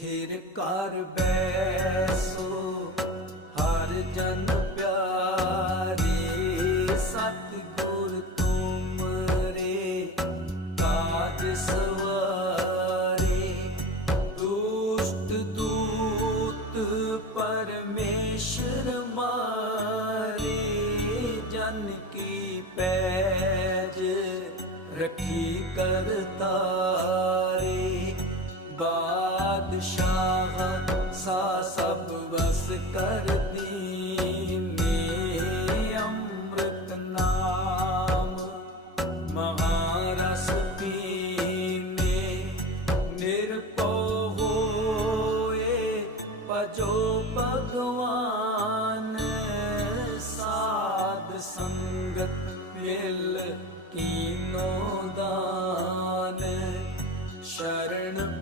फिर कर बैसो हर जन प्यारी, सतगुर तुम रे काज सवारे। दुष्ट दूत परमेश्वर मारे, जन की पैज रखी करता रे बा ਬਾਦਸ਼ਾਹ ਸਾ ਸਭ ਵਸ ਕਰਦੀ ਮੇ ਅੰਮ੍ਰਿਤ ਨਾਮ ਮਹਾਰਸ ਪੀਨੇ ਨਿਰਭਉ ਹੋਏ ਭਜੋ ਭਗਵਾਨ ਸਾਧ ਸੰਗਤ ਮਿਲ ਕੀਨੋ ਦਾਨ ਸ਼ਰਨ